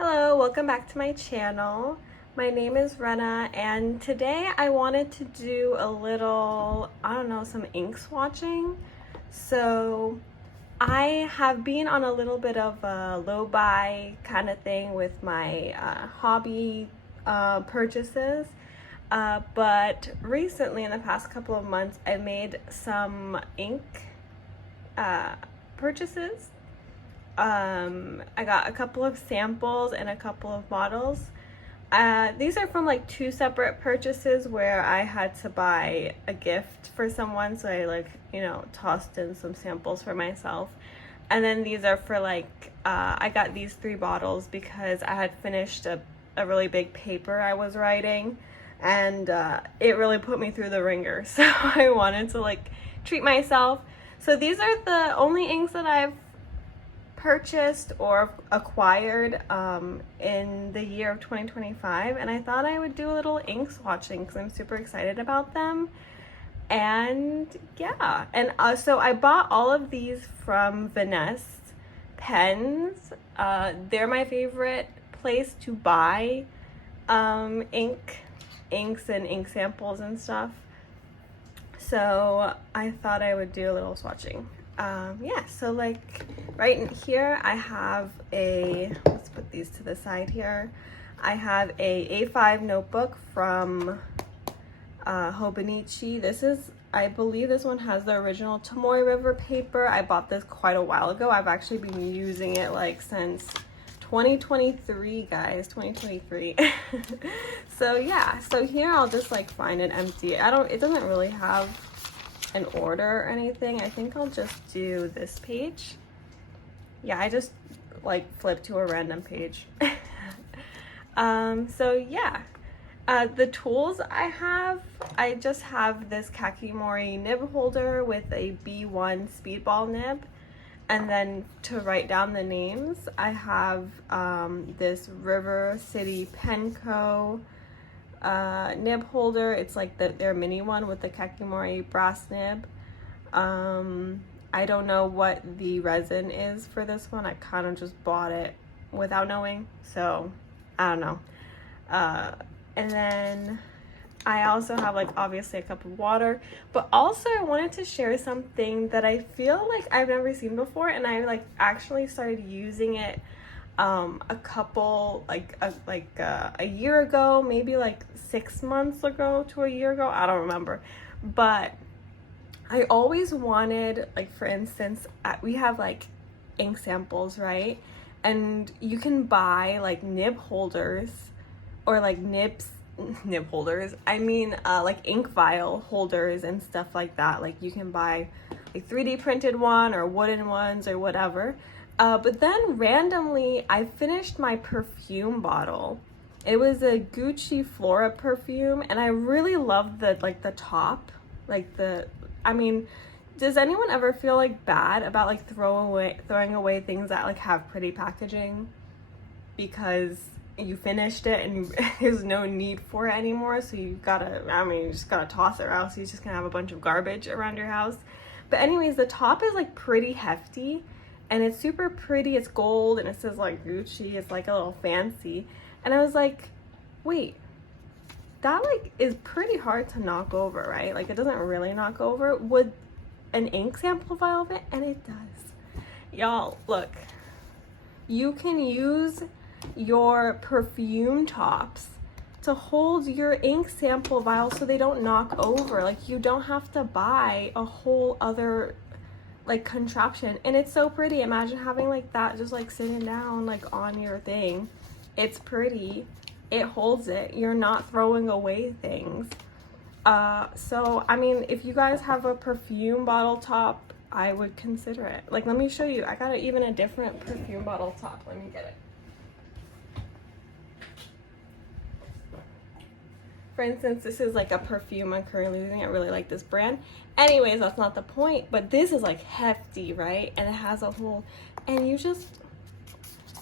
Hello, welcome back to my channel. My name is Rena and today I wanted to do a little, some ink swatching. So I have been on a little bit of a low buy kind of thing with my hobby purchases. But recently in the past couple of months, I made some ink purchases. I got a couple of samples and a couple of bottles. These are from like two separate purchases where I had to buy a gift for someone, so I tossed in some samples for myself. And then these are for I got these 3 bottles because I had finished a really big paper I was writing, and it really put me through the ringer, so I wanted to treat myself. So these are the only inks that I've purchased or acquired in the year of 2025, and I thought I would do a little ink swatching because I'm super excited about them. And yeah, and so I bought all of these from Vanessa Pens. They're my favorite place to buy inks and ink samples and stuff, so I thought I would do a little swatching. Yeah, so right in here I have let's put these to the side here. I have a A5 notebook from Hobonichi. I believe this one has the original Tomoe River paper. I bought this quite a while ago. I've actually been using it since 2023, guys, 2023. So yeah, so here I'll just find it empty. It doesn't really have an order or anything. I think I'll just do this page. Yeah, I just flip to a random page. So yeah, the tools I just have this Kakimori nib holder with a B1 speedball nib, and then to write down the names I have this River City Penco nib holder. It's their mini one with the Kakimori brass nib. I don't know what the resin is for this one. I kind of just bought it without knowing, so I don't know. And then I also have obviously a cup of water, but also I wanted to share something that I feel I've never seen before, and I actually started using it a couple a year ago, maybe 6 months ago to a year ago, I don't remember. But I always wanted, for instance, we have ink samples, right? And you can buy nib holders, or nib holders, I mean ink vial holders and stuff like that. You can buy 3D printed one or wooden ones or whatever. But then randomly I finished my perfume bottle. It was a Gucci Flora perfume, and I really loved the top. Does anyone ever feel bad about throwing away things that have pretty packaging because you finished it and there's no need for it anymore, so you just gotta toss it, or else you're just gonna have a bunch of garbage around your house? But anyways, the top is pretty hefty, and it's super pretty. It's gold, and it says Gucci. It's a little fancy. And I was wait, that is pretty hard to knock over, right? It doesn't really knock over. Would an ink sample vial of it? And it does. Y'all, look, you can use your perfume tops to hold your ink sample vial so they don't knock over. You don't have to buy a whole other contraption, and it's so pretty. Imagine having that just sitting down on your thing. It's pretty, it holds it, you're not throwing away things. So I mean, if you guys have a perfume bottle top, I would consider it. Let me show you. I got even a different perfume bottle top. Let me get it. For instance, this is a perfume I'm currently using. I really like this brand. Anyways, that's not the point, but this is hefty, right? And it has a whole, and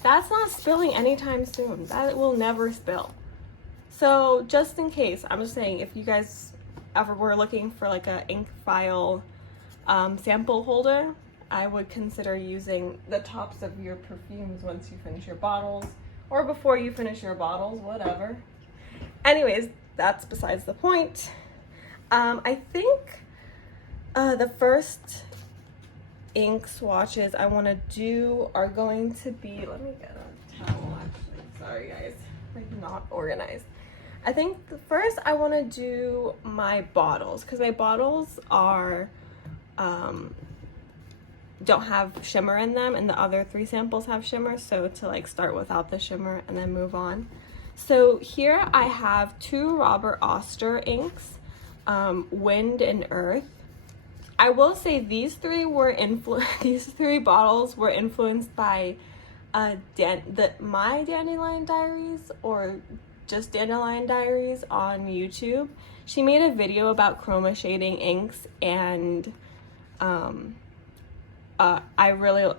that's not spilling anytime soon. That will never spill. So just in case, I'm just saying, if you guys ever were looking for a ink vial sample holder, I would consider using the tops of your perfumes once you finish your bottles, or before you finish your bottles, whatever. Anyways, that's besides the point. I think the first ink swatches I want to do are going to be, let me get a towel actually, sorry guys, like not organized. I think first I want to do my bottles, because my bottles are don't have shimmer in them, and the other 3 samples have shimmer, so to like start without the shimmer and then move on. So here I have 2 Robert Oster inks, Wind and Earth. I will say these 3 bottles were influenced by my Dandelion Diaries, or just Dandelion Diaries on YouTube. She made a video about chroma shading inks, and I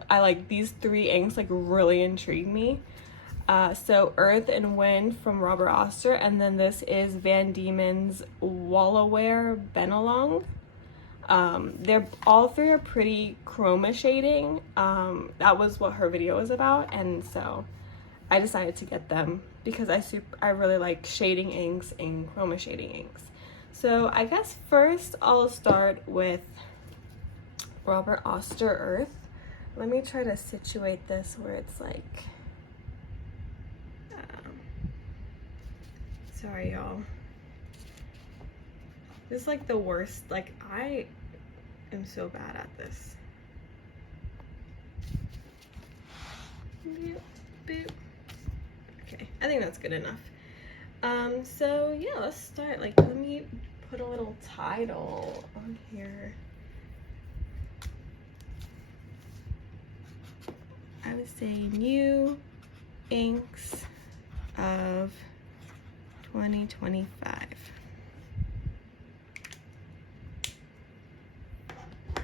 like these 3 inks, like really intrigue me. So Earth and Wind from Robert Oster, and then this is Van Diemen's Wallaware Benelong. They're all 3 are pretty chroma shading. That was what her video was about, and so I decided to get them because I really like shading inks and chroma shading inks. So I guess first I'll start with Robert Oster Earth. Let me try to situate this where it's like, sorry y'all. This is like the worst, like I am so bad at this. Boop, boop. Okay, I think that's good enough. So yeah, let's start. Like, let me put a little title on here. I would say new inks of 2025.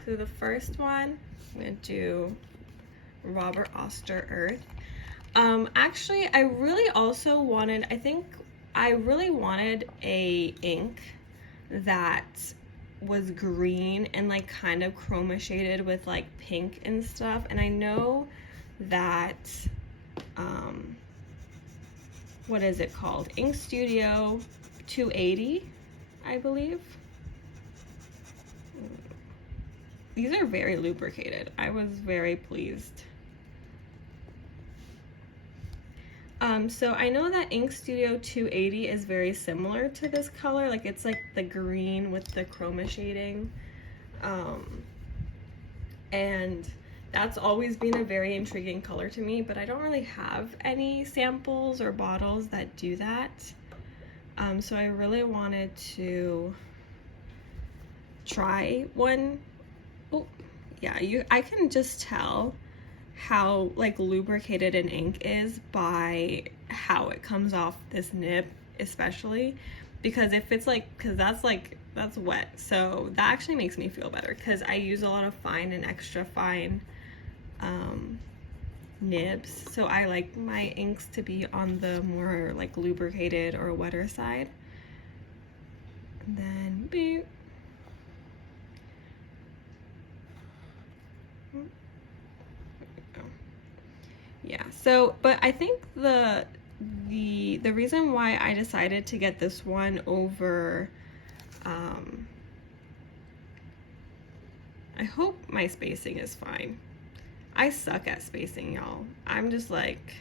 So the first one, I'm gonna do Robert Oster Earth. Actually, I really also wanted, I really wanted a ink that was green and like kind of chroma shaded with like pink and stuff. And I know that, what is it called? Ink Studio 280, I believe. These are very lubricated. I was very pleased. So I know that Ink Studio 280 is very similar to this color. Like, it's like the green with the chroma shading. And that's always been a very intriguing color to me, but I don't really have any samples or bottles that do that. So I really wanted to try one. Oh, yeah, I can just tell how like lubricated an ink is by how it comes off this nib, especially because if it's like, because that's wet, so that actually makes me feel better because I use a lot of fine and extra fine nibs, so I like my inks to be on the more like lubricated or wetter side. And then boop. Yeah, so but I think the reason why I decided to get this one over, I hope my spacing is fine. I suck at spacing, y'all. I'm just like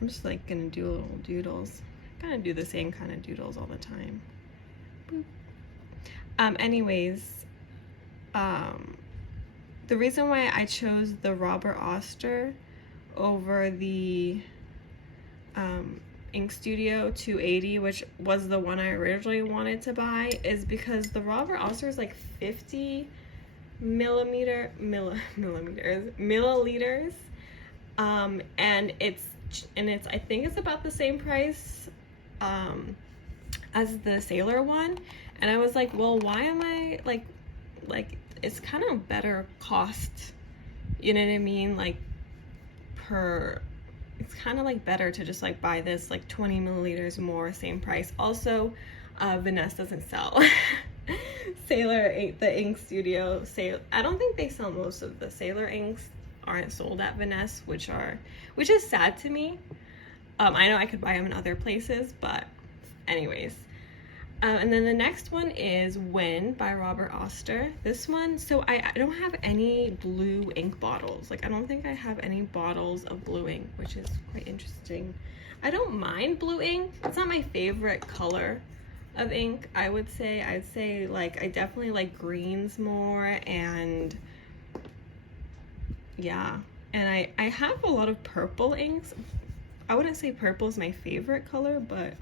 gonna do little doodles. I kind of do the same kind of doodles all the time. Boop. Anyways, the reason why I chose the Robert Oster over the Ink Studio 280, which was the one I originally wanted to buy, is because the Robert Oster is like 50 milliliters, and it's I think it's about the same price as the Sailor one, and I was like, well, why am I like it's kind of better cost, you know what I mean, like it's kind of like better to just like buy this like 20 milliliters more, same price. Also, Vanessa doesn't sell Sailor the Ink Studio. I don't think they sell most of the Sailor inks aren't sold at Vanessa, which is sad to me. I know I could buy them in other places, but anyways. And then the next one is Win by Robert Oster. This one, so I don't have any blue ink bottles. Like, I don't think I have any bottles of blue ink, which is quite interesting. I don't mind blue ink. It's not my favorite color of ink, I would say. I'd say, like, I definitely like greens more, and yeah. And I have a lot of purple inks. I wouldn't say purple is my favorite color, but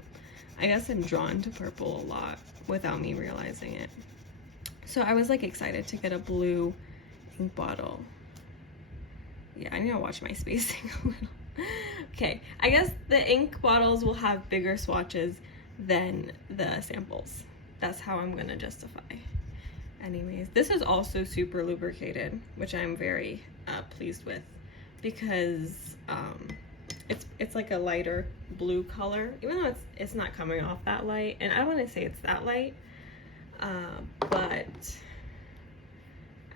I guess I'm drawn to purple a lot without me realizing it. So I was like excited to get a blue ink bottle. Yeah, I need to watch my spacing a little. Okay, I guess the ink bottles will have bigger swatches than the samples. That's how I'm gonna justify. Anyways, this is also super lubricated, which I'm very pleased with, because it's like a lighter blue color, even though it's not coming off that light, and I don't want to say it's that light, but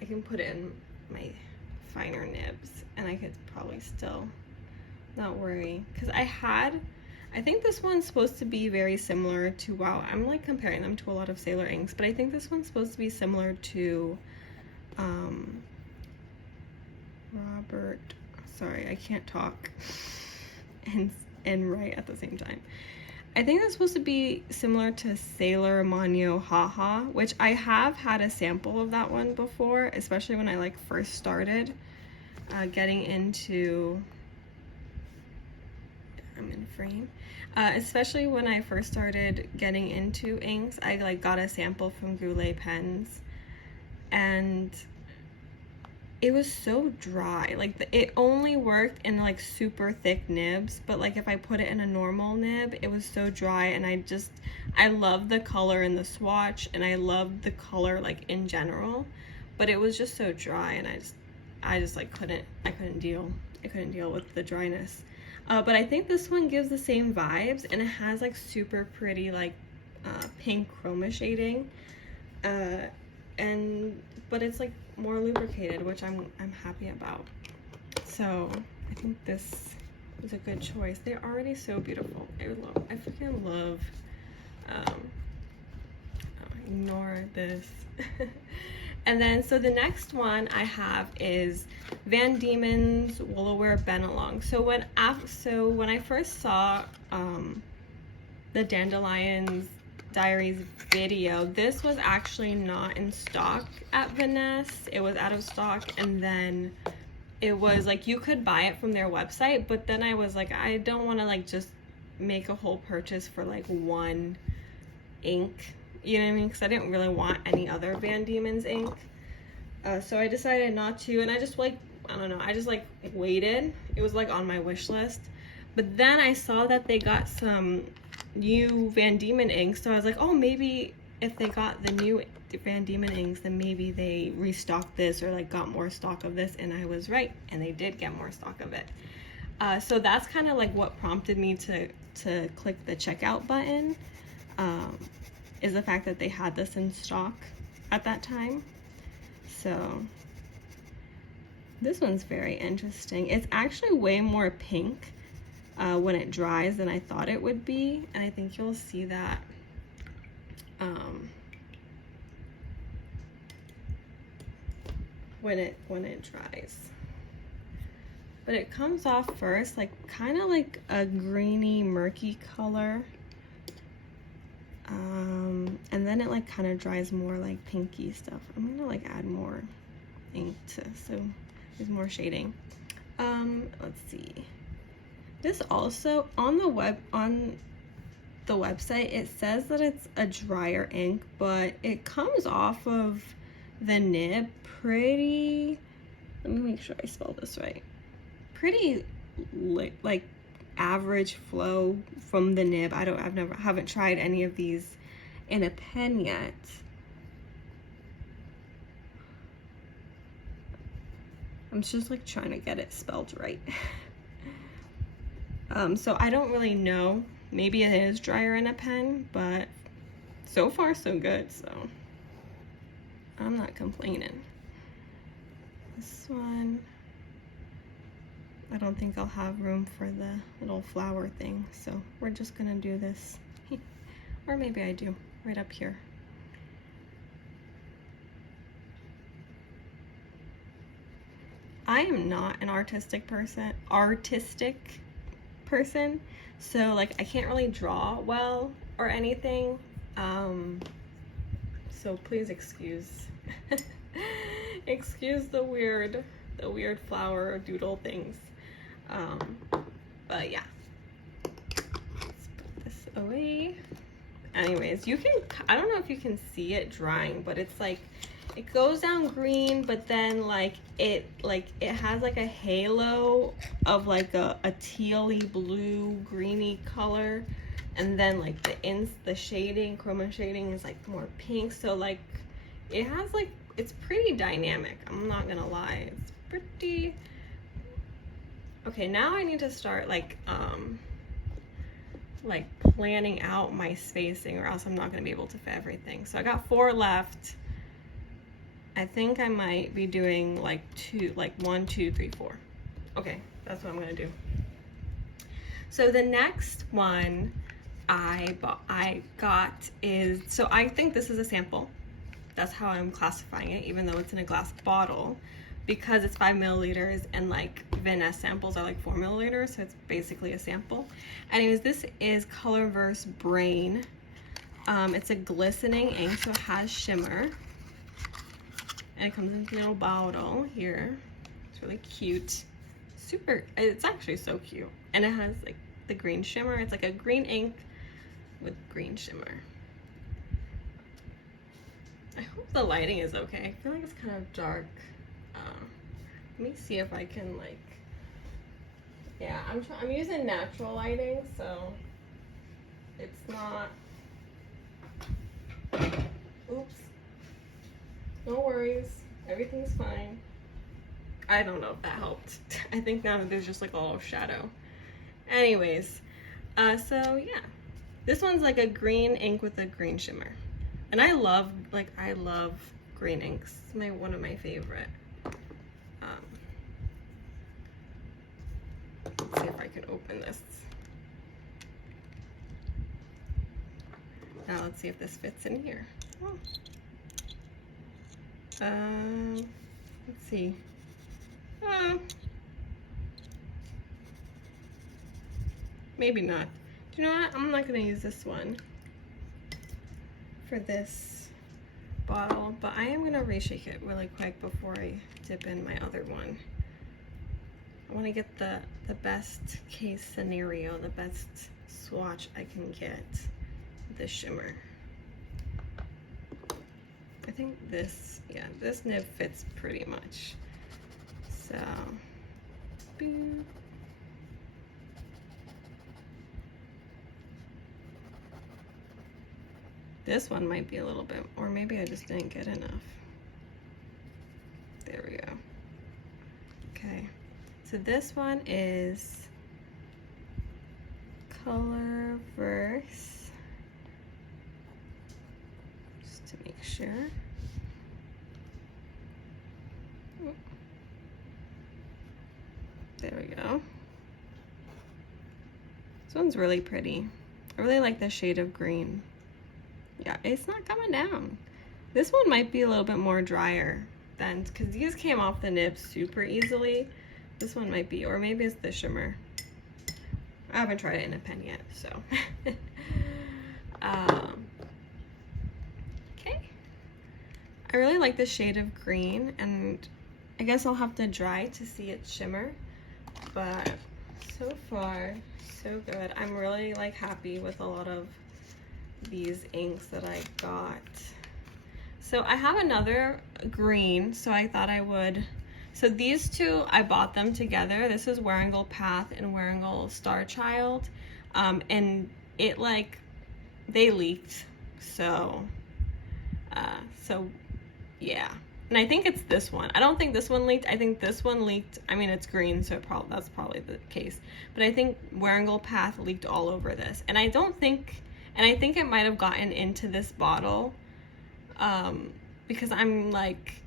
I can put it in my finer nibs and I could probably still not worry, because I think this one's supposed to be very similar to, wow, I'm like comparing them to a lot of Sailor inks, but I think this one's supposed to be similar to Robert, sorry, I can't talk and write at the same time. I think that's supposed to be similar to Sailor Manyo Haha, which I have had a sample of that one before, especially when I like first started getting into, I'm in frame, especially when I first started getting into inks. I like got a sample from Goulet Pens, and it was so dry. Like, it only worked in like super thick nibs, but like if I put it in a normal nib, it was so dry. And I love the color in the swatch, and I love the color like in general, but it was just so dry, and I just like couldn't deal with the dryness. But I think this one gives the same vibes, and it has like super pretty like pink chroma shading, but it's like more lubricated, which I'm happy about. So I think this is a good choice. They're already so beautiful. I freaking love ignore this. And then, so the next one I have is Van Diemen's Wool-Aware Benelong. So when I first saw the Dandelions Diaries video, this was actually not in stock at Vanessa. It was out of stock, and then it was like you could buy it from their website, but then I was like, I don't want to like just make a whole purchase for like one ink, you know what I mean, because I didn't really want any other Van Diemen's ink. So I decided not to, and I just like, I don't know, I just like waited. It was like on my wish list, but then I saw that they got some new Van Diemen inks, so I was like, oh, maybe if they got the new Van Diemen inks, then maybe they restocked this or like got more stock of this, and I was right, and they did get more stock of it. So that's kind of like what prompted me to click the checkout button, is the fact that they had this in stock at that time. So this one's very interesting. It's actually way more pink when it dries than I thought it would be, and I think you'll see that when it dries. But it comes off first like kind of like a greeny murky color, and then it like kind of dries more like pinky stuff. I'm gonna like add more ink so there's more shading. Let's see. This also on the website, it says that it's a drier ink, but it comes off of the nib pretty, let me make sure I spell this right, pretty like average flow from the nib. I haven't tried any of these in a pen yet. I'm just like trying to get it spelled right. So I don't really know. Maybe it is drier in a pen, but so far so good, so I'm not complaining. This one, I don't think I'll have room for the little flower thing, so we're just gonna do this. Or maybe I do, right up here. I am not an artistic person, so like I can't really draw well or anything. So please excuse excuse the weird flower doodle things. But yeah, let's put this away. Anyways, you can, I don't know if you can see it drying, but it's like, it goes down green, but then like it has like a halo of like a tealy blue greeny color, and then like the shading, chroma shading is like more pink. So like it has like, it's pretty dynamic, I'm not gonna lie. It's pretty okay. Now I need to start like planning out my spacing, or else I'm not gonna be able to fit everything. So I got 4 left. I think I might be doing like 1, 2, 3, 4. Okay, that's what I'm gonna do. So the next one I got is, so I think this is a sample. That's how I'm classifying it, even though it's in a glass bottle, because it's 5 milliliters and like Vanessa samples are like 4 milliliters, so it's basically a sample. Anyways, this is Colorverse Brain. It's a glistening ink, so it has shimmer. And it comes in a little bottle here. It's really cute. It's actually so cute. And it has like the green shimmer. It's like a green ink with green shimmer. I hope the lighting is okay. I feel like it's kind of dark. Let me see if I can like, yeah, I'm using natural lighting, so it's not, oops. No worries, everything's fine. I don't know if that helped. I think now there's just like a little shadow. Anyways, so yeah, this one's like a green ink with a green shimmer, and I love green inks. It's one of my favorite. Let's see if I can open this. Now let's see if this fits in here. Oh. Let's see. Maybe not. Do you know what? I'm not gonna use this one for this bottle, but I am gonna reshake it really quick before I dip in my other one. I want to get the best case scenario, the best swatch I can get with the shimmer. I think this, yeah, this nib fits pretty much. So, boop. This one might be a little bit, or maybe I just didn't get enough. There we go. Okay, so this one is Colorverse. Just to make sure. There we go. This one's really pretty. I really like the shade of green. Yeah, it's not coming down. This one might be a little bit more drier than, because these came off the nib super easily. This one might be, or maybe it's the shimmer. I haven't tried it in a pen yet, so. Okay. I really like the shade of green, and I guess I'll have to dry to see it shimmer, but so far, so good. I'm really like happy with a lot of these inks that I got. So I have another green, so I thought I would, so these two, I bought them together. This is Wearingeul Path and Wearingeul Star Child, and it like, they leaked, so yeah. And I think it's this one. I don't think this one leaked. I think this one leaked. I mean, it's green, so that's probably the case. But I think Wearingeul Path leaked all over this. And I think it might have gotten into this bottle, because I'm like,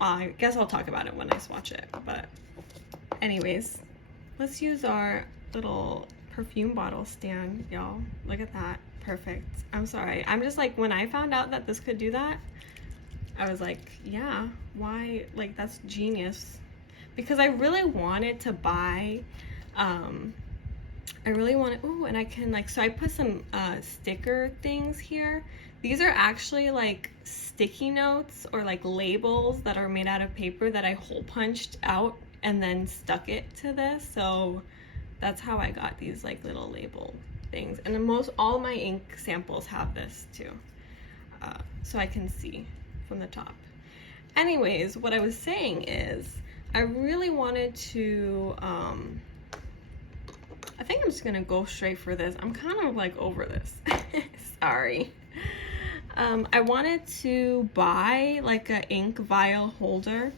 I guess I'll talk about it when I swatch it. But anyways, let's use our little perfume bottle stand, y'all. Look at that. Perfect. I'm sorry. I'm just like, when I found out that this could do that, I was like, yeah, why? Like, that's genius. Because I really wanted to buy, I really wanted, oh, and I can like, so I put some sticker things here. These are actually like sticky notes or like labels that are made out of paper that I hole punched out and then stuck it to this. So that's how I got these like little label things. And all my ink samples have this too. So I can see from the top. Anyways, what I was saying is I really wanted to, I think I'm just gonna go straight for this. I'm kind of like over this. Sorry. I wanted to buy like an ink vial holder,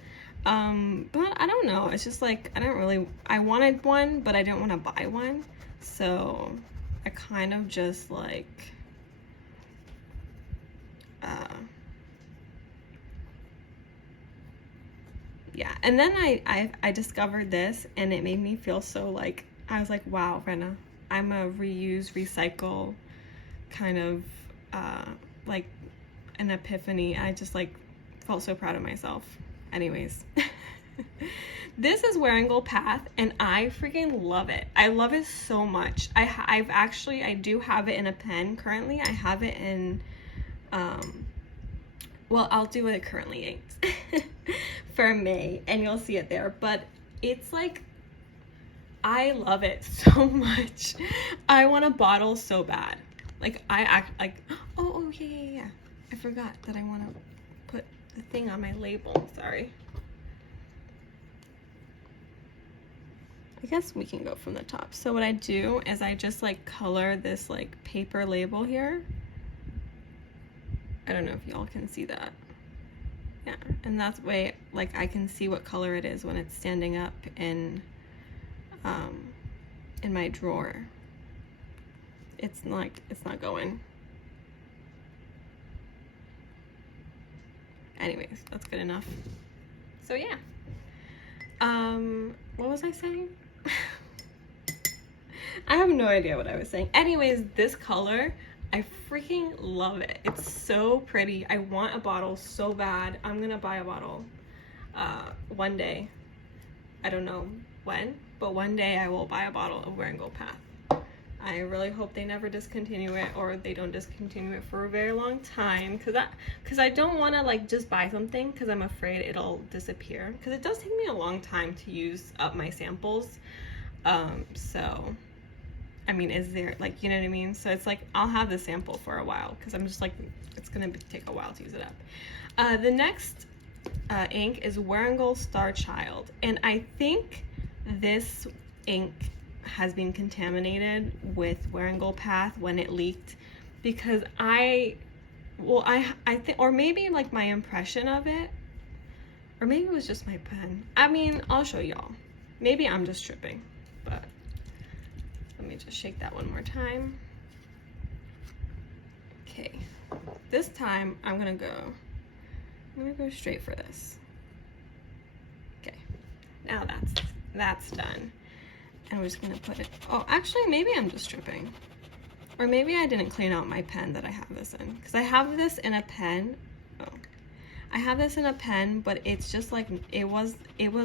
but I don't know. It's just like, I wanted one, but I didn't want to buy one. So I kind of just like, yeah. And then I discovered this and it made me feel so like, I was like, wow, Rena, I'm a reuse, recycle kind of, like an epiphany. I just like felt so proud of myself. Anyways, this is Wearingeul Path and I freaking love it. I love it so much. I do have it in a pen currently. I have it in, well, I'll do it currently inked for May and you'll see it there, but it's like, I love it so much. I want a bottle so bad. Like I act like, oh yeah. I forgot that I want to put the thing on my label. Sorry. I guess we can go from the top. So what I do is I just like color this like paper label here. I don't know if y'all can see that. Yeah, and that's way like I can see what color it is when it's standing up in my drawer. It's not going. Anyways, that's good enough. So yeah. What was I saying? I have no idea what I was saying. Anyways, this color, I freaking love it. It's so pretty. I want a bottle so bad. I'm gonna buy a bottle one day. I don't know when, but one day I will buy a bottle of Wearingeul Path. I really hope they never discontinue it, or they don't discontinue it for a very long time, because I don't want to like just buy something because I'm afraid it'll disappear, because it does take me a long time to use up my samples. So I mean, is there like, you know what I mean? So it's like I'll have the sample for a while because I'm just like, it's gonna take a while to use it up. The next ink is Wearingeul Star Child, and I think this ink has been contaminated with Wearingeul Path when it leaked, because I think, or maybe like my impression of it, or maybe it was just my pen. I mean, I'll show y'all. Maybe I'm just tripping, but let me just shake that one more time. Okay, this time I'm gonna go straight for this. Okay, now that's done. And we're just gonna put it, oh, actually, maybe I'm just tripping. Or maybe I didn't clean out my pen that I have this in. Because I have this in a pen. Oh. I have this in a pen, but it's just like, it was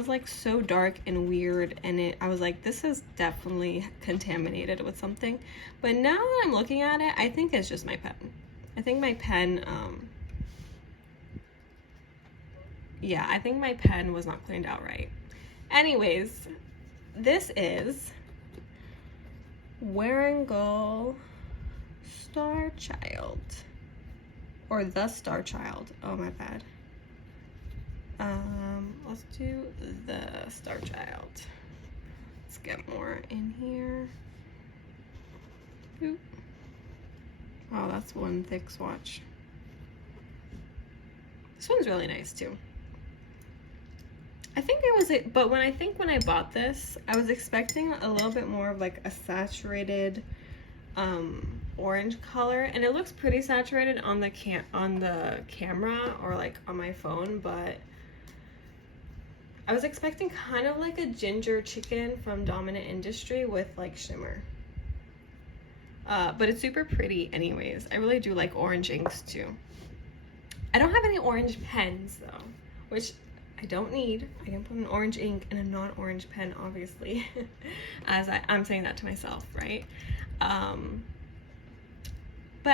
like so dark and weird. And I was like, this is definitely contaminated with something. But now that I'm looking at it, I think it's just my pen. I think my pen, yeah, I think my pen was not cleaned out right. Anyways, this is Wearingeul Star Child, or the Star Child. Oh, my bad. Let's do the Star Child. Let's get more in here. Oop. Oh, that's one thick swatch. This one's really nice too. I think it was, but when I bought this, I was expecting a little bit more of like a saturated orange color, and it looks pretty saturated on the camera or like on my phone, but I was expecting kind of like a ginger chicken from Dominant Industry with like shimmer. But it's super pretty anyways. I really do like orange inks too. I don't have any orange pens though, which I don't need. I can put an orange ink in a non-orange pen, obviously. As I'm saying that to myself, right? But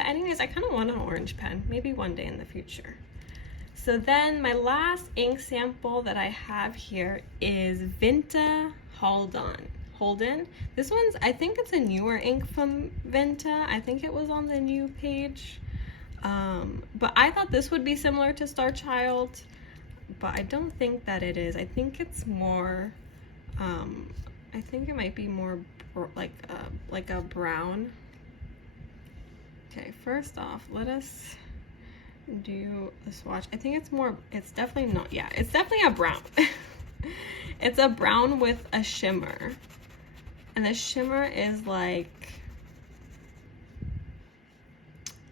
anyways, I kind of want an orange pen, maybe one day in the future. So then my last ink sample that I have here is Vinta Holden. This one's, I think it's a newer ink from Vinta. I think it was on the new page. But I thought this would be similar to Star Child, but I don't think that it is. I think it's more, I think it might be more like a brown. Okay, first off, let us do a swatch. I think it's more, it's definitely not, yeah, it's definitely a brown. It's a brown with a shimmer. And the shimmer is like,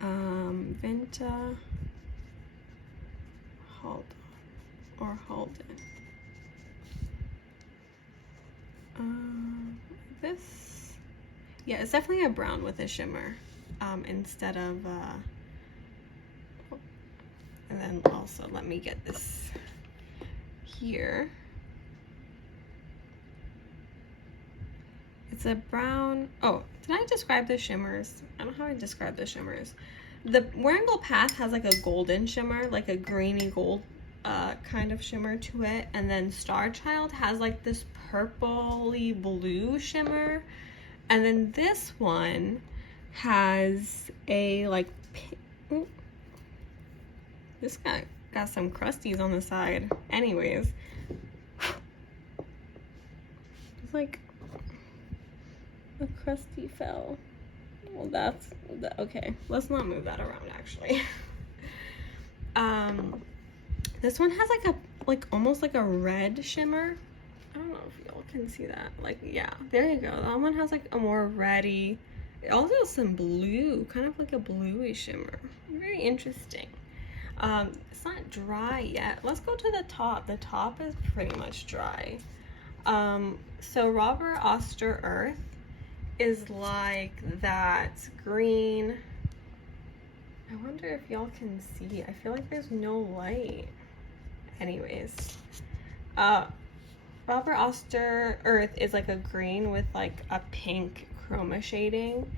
Vinta Holden. This, yeah, it's definitely a brown with a shimmer. Instead of, and then also let me get this here. It's a brown, oh, did I describe the shimmers? I don't know how I describe the shimmers. The Warringal Path has like a golden shimmer, like a greeny gold kind of shimmer to it. And then Star Child has like this purpley blue shimmer. And then this one has a like pink, this guy got some crusties on the side. Anyways, it's like a crusty fell. Well, that's okay. Let's not move that around actually. This one has like almost like a red shimmer. I don't know if y'all can see that. Like, yeah, there you go. That one has like a more reddy. It also has some blue, kind of like a bluey shimmer. Very interesting. It's not dry yet. Let's go to the top. The top is pretty much dry. So Robert Oster Earth is like that green. I wonder if y'all can see. I feel like there's no light. Anyways, Robert Oster Earth is like a green with like a pink chroma shading,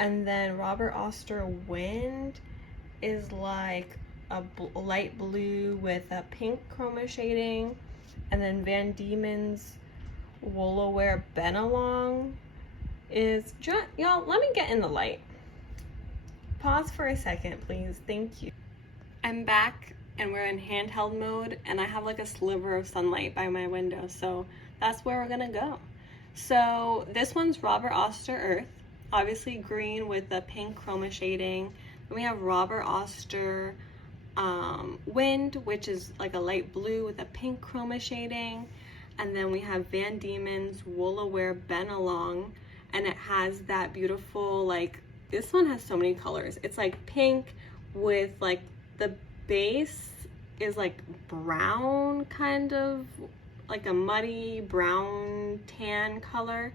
and then Robert Oster Wind is like a light blue with a pink chroma shading, and then Van Diemen's Woolaware Benalong is, y'all, let me get in the light. Pause for a second, please. Thank you. I'm back and we're in handheld mode, and I have like a sliver of sunlight by my window, so that's where we're gonna go. So this one's Robert Oster Earth, obviously green with the pink chroma shading. Then we have Robert Oster Wind, which is like a light blue with a pink chroma shading. And then we have Van Diemen's Woolaware Benalong, and it has that beautiful, like, this one has so many colors. It's like pink with like the base is like brown, kind of like a muddy brown tan color,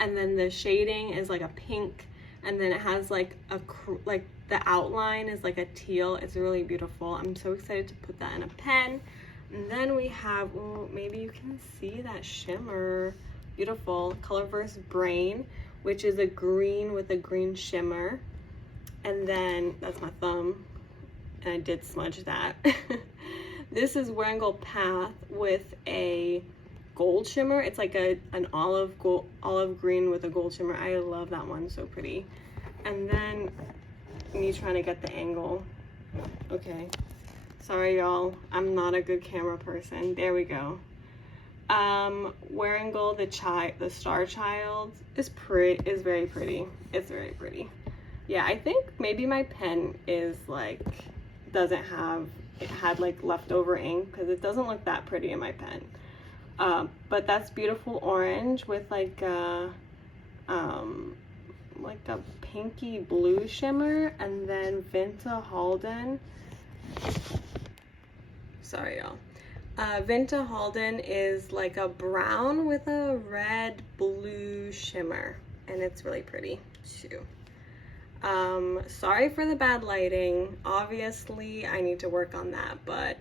and then the shading is like a pink, and then it has like a like the outline is like a teal. It's really beautiful. I'm so excited to put that in a pen. And then we have, oh, maybe you can see that shimmer, beautiful Colorverse Brain, which is a green with a green shimmer. And then that's my thumb, and I did smudge that. This is Warringal Path with a gold shimmer. It's like an olive green with a gold shimmer. I love that one, so pretty. And then me trying to get the angle. Okay, sorry y'all, I'm not a good camera person. There we go. Warringal the Star Child is very pretty. It's very pretty. Yeah, I think maybe my pen is like doesn't have, it had like leftover ink, because it doesn't look that pretty in my pen. But that's beautiful orange with like a pinky blue shimmer. And then Vinta Holden, sorry y'all, Vinta Halden is like a brown with a red blue shimmer, and it's really pretty too. Sorry for the bad lighting. Obviously, I need to work on that, but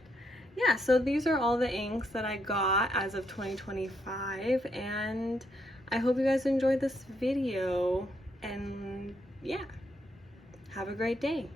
yeah, so these are all the inks that I got as of 2025, and I hope you guys enjoyed this video, and yeah, have a great day.